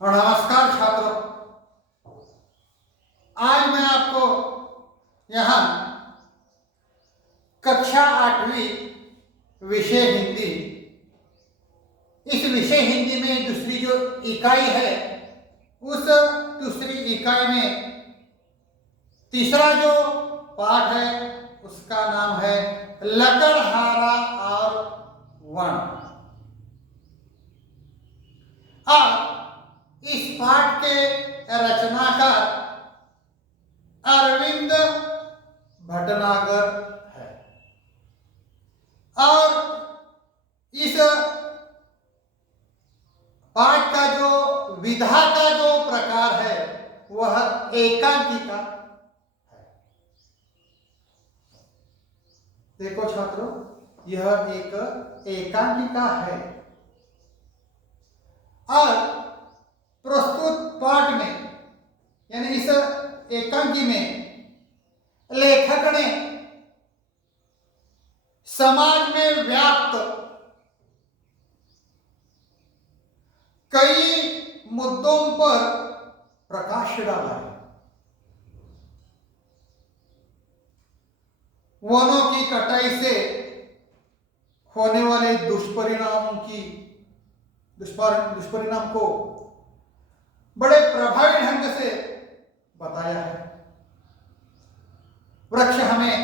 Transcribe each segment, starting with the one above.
नमस्कार छात्रों। आज मैं आपको यहाँ कक्षा 8वीं विषय हिंदी, इस विषय हिंदी में दूसरी जो इकाई है, उस दूसरी इकाई में तीसरा जो पाठ है उसका नाम है लकड़हारा और वर्ण। अब इस पाठ के रचनाकार अरविंद भटनागर है और इस पाठ का जो विधा का जो प्रकार है वह एकांकिका है। देखो छात्रों, यह एक एकांकिका है और प्रस्तुत पाठ में यानी इस एकांकी में लेखक ने समाज में व्याप्त कई मुद्दों पर प्रकाश डाला है। वनों की कटाई से होने वाले दुष्परिणाम को बड़े प्रभावी ढंग से बताया है। वृक्ष हमें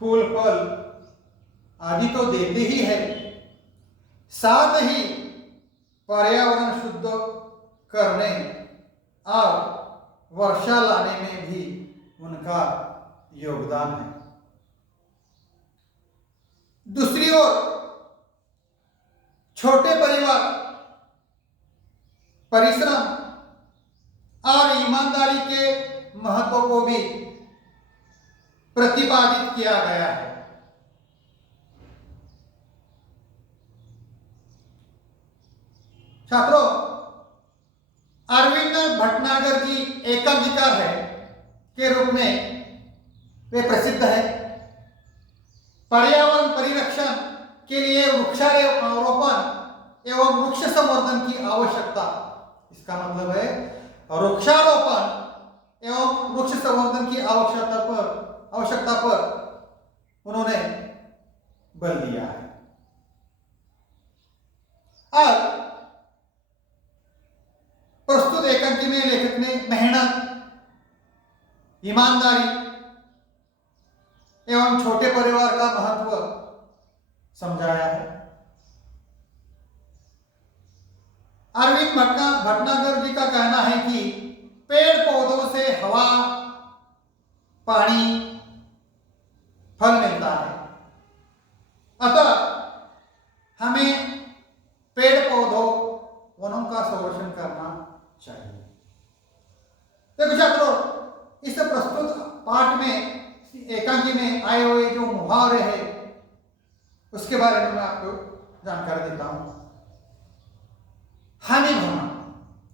फूल फल आदि तो देते ही है, साथ ही पर्यावरण शुद्ध करने और वर्षा लाने में भी उनका योगदान है। दूसरी ओर छोटे परिवार, परिश्रम और ईमानदारी के महत्व को भी प्रतिपादित किया गया है। छात्रों, अरविंद भटनागर जी एकांकिकार है के रूप में वे प्रसिद्ध है। पर्यावरण परिरक्षण के लिए वृक्षारोपण एवं वृक्ष संवर्धन की आवश्यकता, इसका मतलब है वृक्षारोपण एवं वृक्ष संवर्धन की आवश्यकता पर उन्होंने बल दिया है। और प्रस्तुत एकांकी में लेखक ने मेहनत, ईमानदारी एवं छोटे परिवार का महत्व समझाया है। अरविंद भटनागर जी का कहना है कि पेड़ पौधों से हवा, पानी, फल मिलता है, अतः हमें पेड़ पौधों, वनों का संरक्षण करना चाहिए। देखो छात्रों, इस प्रस्तुत पाठ में एकांकी में आए हुए जो मुहावरे हैं उसके बारे में मैं आपको जानकारी देता हूं। हानि भरना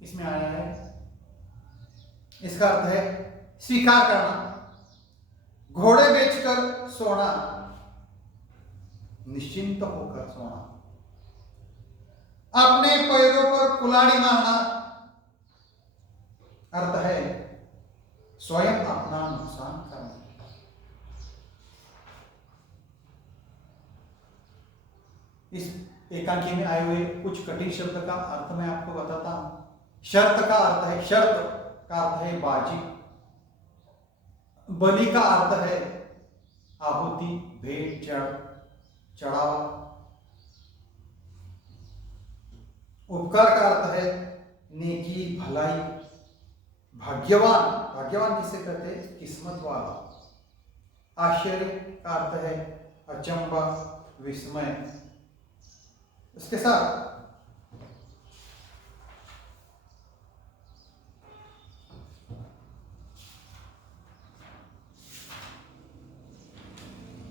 इसमें आया है, इसका अर्थ है स्वीकार करना। घोड़े बेचकर सोना, निश्चिंत होकर सोना। अपने पैरों पर कुल्हाड़ी मारना, अर्थ है स्वयं अपना नुकसान करना। इस एकांकी में आए हुए कुछ कठिन शब्द का अर्थ मैं आपको बताता हूं। शर्त का अर्थ है, शर्त का अर्थ है बाजी। बलि का अर्थ है आहुति, भेंट, चढ़ावा। उपकार का अर्थ है नेकी, भलाई। भाग्यवान, भाग्यवान किसे कहते हैं? किस्मत वाला। आश्चर्य का अर्थ है अचंबा, विस्मय। इसके साथ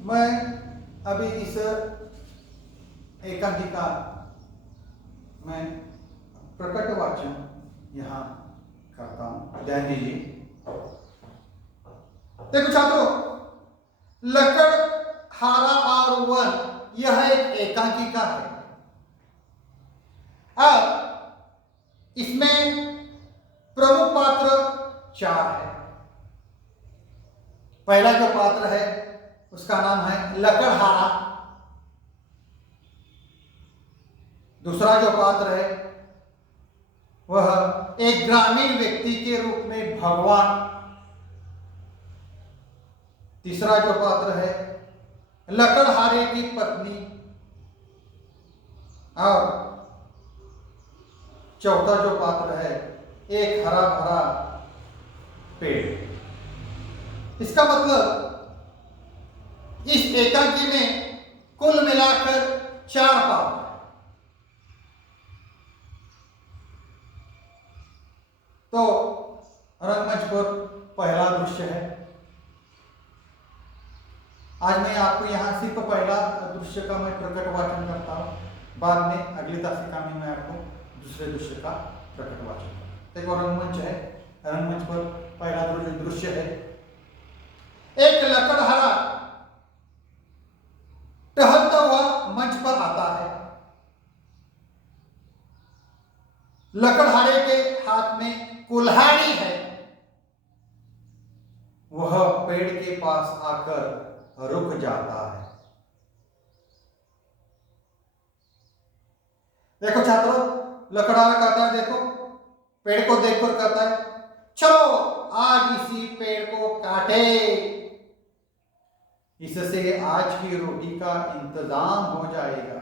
मैं अभी इस एकांकिका में प्रकट वाचन यहां करता हूं, ध्यान दीजिए। देखो छात्रों, लकड़हारा और वन यह एक एकांकिका है। अब इसमें प्रमुख पात्र 4 है। पहला जो पात्र है उसका नाम है लकड़हारा। दूसरा जो पात्र है वह एक ग्रामीण व्यक्ति के रूप में भगवान। तीसरा जो पात्र है लकड़हारे की पत्नी। और चौथा जो पात्र है एक हरा भरा पेड़। इसका मतलब इस एकांकी में कुल मिलाकर 4 पात्र। तो रंगमंच पर पहला दृश्य है। आज मैं आपको यहां सिर्फ पहला दृश्य का मैं प्रकट वाचन करता हूं, बाद में अगली तासिका में मैं आपको दूसरे दृश्य का प्रकट वाचन करता हूं। देखो रंगमंच है, रंगमंच पर पहला दृश्य है। एक लकड़हारा टहलता हुआ मंच पर आता है। लकड़हारे के हाथ में कुल्हाड़ी है। वह पेड़ के पास आकर रुक जाता है। देखो छात्रों, लकड़हारा कहता है, देखो पेड़ को देखकर कहता है, चलो आज इसी पेड़ को काटे, इससे आज की रोटी का इंतजाम हो जाएगा।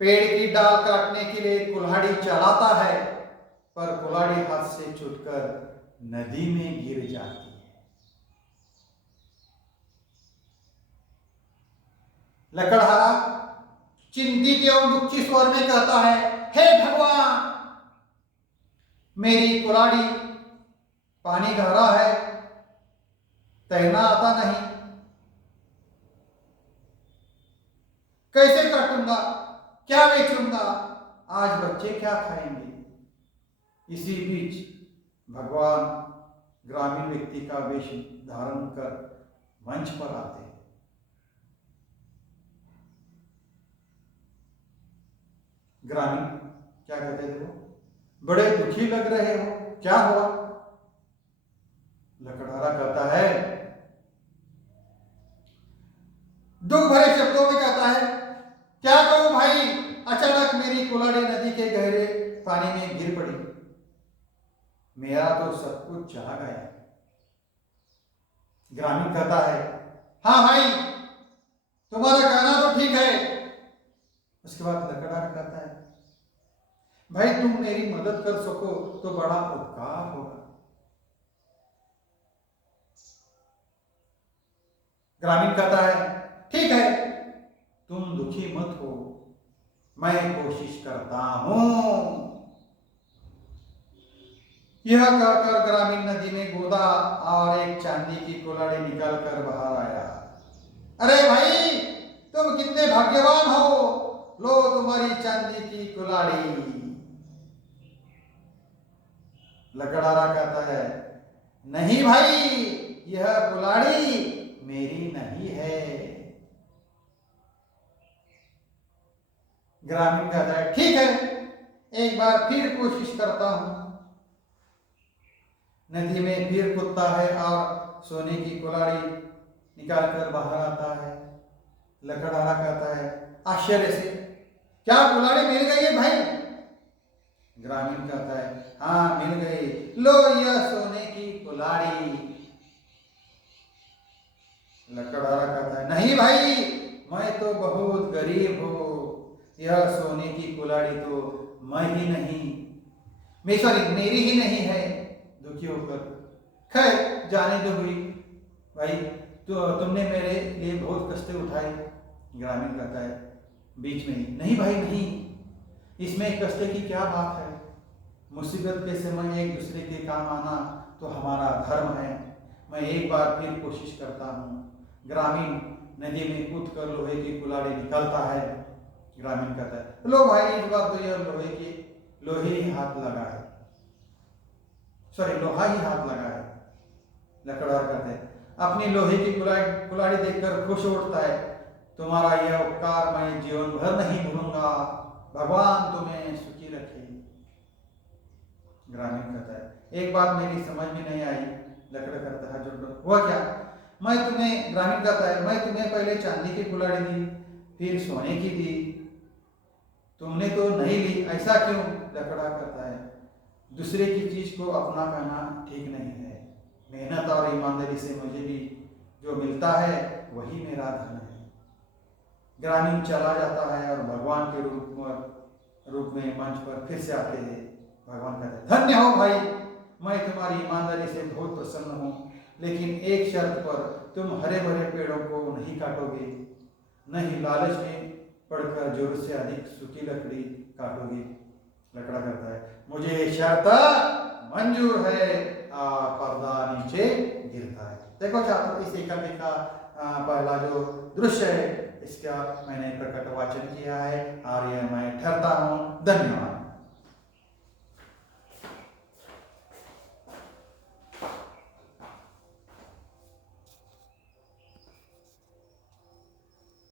पेड़ की डाल काटने के लिए कुल्हाड़ी चलाता है, पर कुल्हाड़ी हाथ से छूटकर नदी में गिर जाती है। लकड़हारा चिंतित एवं दुखी स्वर में कहता है, हे भगवान, मेरी कुल्हाड़ी पानी गहरा है, तैरना आता नहीं, कैसे काटूंगा, क्या बेचूंगा, आज बच्चे क्या खाएंगे। इसी बीच भगवान ग्रामीण व्यक्ति का वेश धारण कर मंच पर आते हैं। ग्रामीण क्या कहते थे, वो बड़े दुखी लग रहे हो, क्या हुआ। लकड़हारा कहता है, दुख भरे शब्दों में कहता है, क्या कहूं भाई, अचानक मेरी कुल्हाड़ी नदी के गहरे पानी में गिर पड़ी, मेरा तो सब कुछ चला गया। ग्रामीण कहता है, हाँ भाई, तुम्हारा कहना तो ठीक है। उसके बाद लकड़हारा कहता है, भाई तुम मेरी मदद कर सको तो बड़ा उपकार होगा। ग्रामीण कहता है, ठीक है, तुम दुखी मत हो, मैं कोशिश करता हूं। यह कहकर ग्रामीण नदी में कूदा और एक चांदी की कुल्हाड़ी निकालकर बाहर आया। अरे भाई, तुम कितने भाग्यवान हो, लो तुम्हारी चांदी की कुल्हाड़ी। लकड़हारा कहता है, नहीं भाई, यह कुल्हाड़ी मेरी नहीं है। ग्रामीण कहता है, ठीक है, एक बार फिर कोशिश करता हूं। नदी में फिर कूदता है और सोने की कुल्हाड़ी निकालकर बाहर आता है। लकड़हारा कहता है आश्चर्य से, क्या कुल्हाड़ी मिल गई है भाई। ग्रामीण कहता है, हाँ मिल गई, लो यह सोने की कुल्हाड़ी। लकड़हारा कहता है, नहीं भाई, मैं तो बहुत गरीब हूं, यह सोने की कुल्हाड़ी तो मैं ही नहीं, मेरी ही नहीं है। दुखी होकर, खैर जाने दो हुई भाई, तो तुमने मेरे लिए बहुत कष्ट उठाए। ग्रामीण कहता है बीच में ही, नहीं भाई नहीं, इसमें कष्ट की क्या बात है, मुसीबत के समय एक दूसरे के काम आना तो हमारा धर्म है। मैं एक बार फिर कोशिश करता हूँ। ग्रामीण नदी में कूद कर लोहे की कुल्हाड़ी निकालता है। ग्रामीण कहता है, लो भाई, इस बार तो यह लोहे ही हाथ लगा है, सॉरी लोहा ही हाथ लगा है। लकड़हारा कहते हैं, अपनी लोहे की कुल्हाड़ी देखकर खुश उठता है, तुम्हारा यह उपकार मैं जीवन भर नहीं भूलूंगा। भगवान तुम्हें सुखी रखे। ग्रामीण कहता है एक बात मेरी समझ में नहीं आई। लकड़ा करता है जो हुआ क्या? मैं तुम्हें, ग्रामीण कहता है मैं तुम्हें पहले चांदी की कुल्हाड़ी दी, फिर सोने की दी, तुमने तो नहीं ली, ऐसा क्यों? लकड़ा कहता है दूसरे की चीज को अपना कहना ठीक नहीं है। मेहनत और ईमानदारी से मुझे भी जो मिलता है वही मेरा धन है। ग्रामीण चला जाता है और भगवान के रूप में मंच पर फिर से आते हैं। भगवान कहते हैं धन्य हो भाई, मैं तुम्हारी ईमानदारी से बहुत प्रसन्न हूँ, लेकिन एक शर्त पर, तुम हरे भरे पेड़ों को नहीं काटोगे, न ही लालच में पड़कर जरूरत से अधिक सूखी लकड़ी काटोगे। लकड़ा कहता है मुझे शर्त मंजूर है, पर्दा नीचे गिरता है। देखो छात्र, इस एकांकी का पहला जो दृश्य है इसका मैंने प्रकट वाचन किया है और यह मैं ठहरता हूँ। धन्यवाद।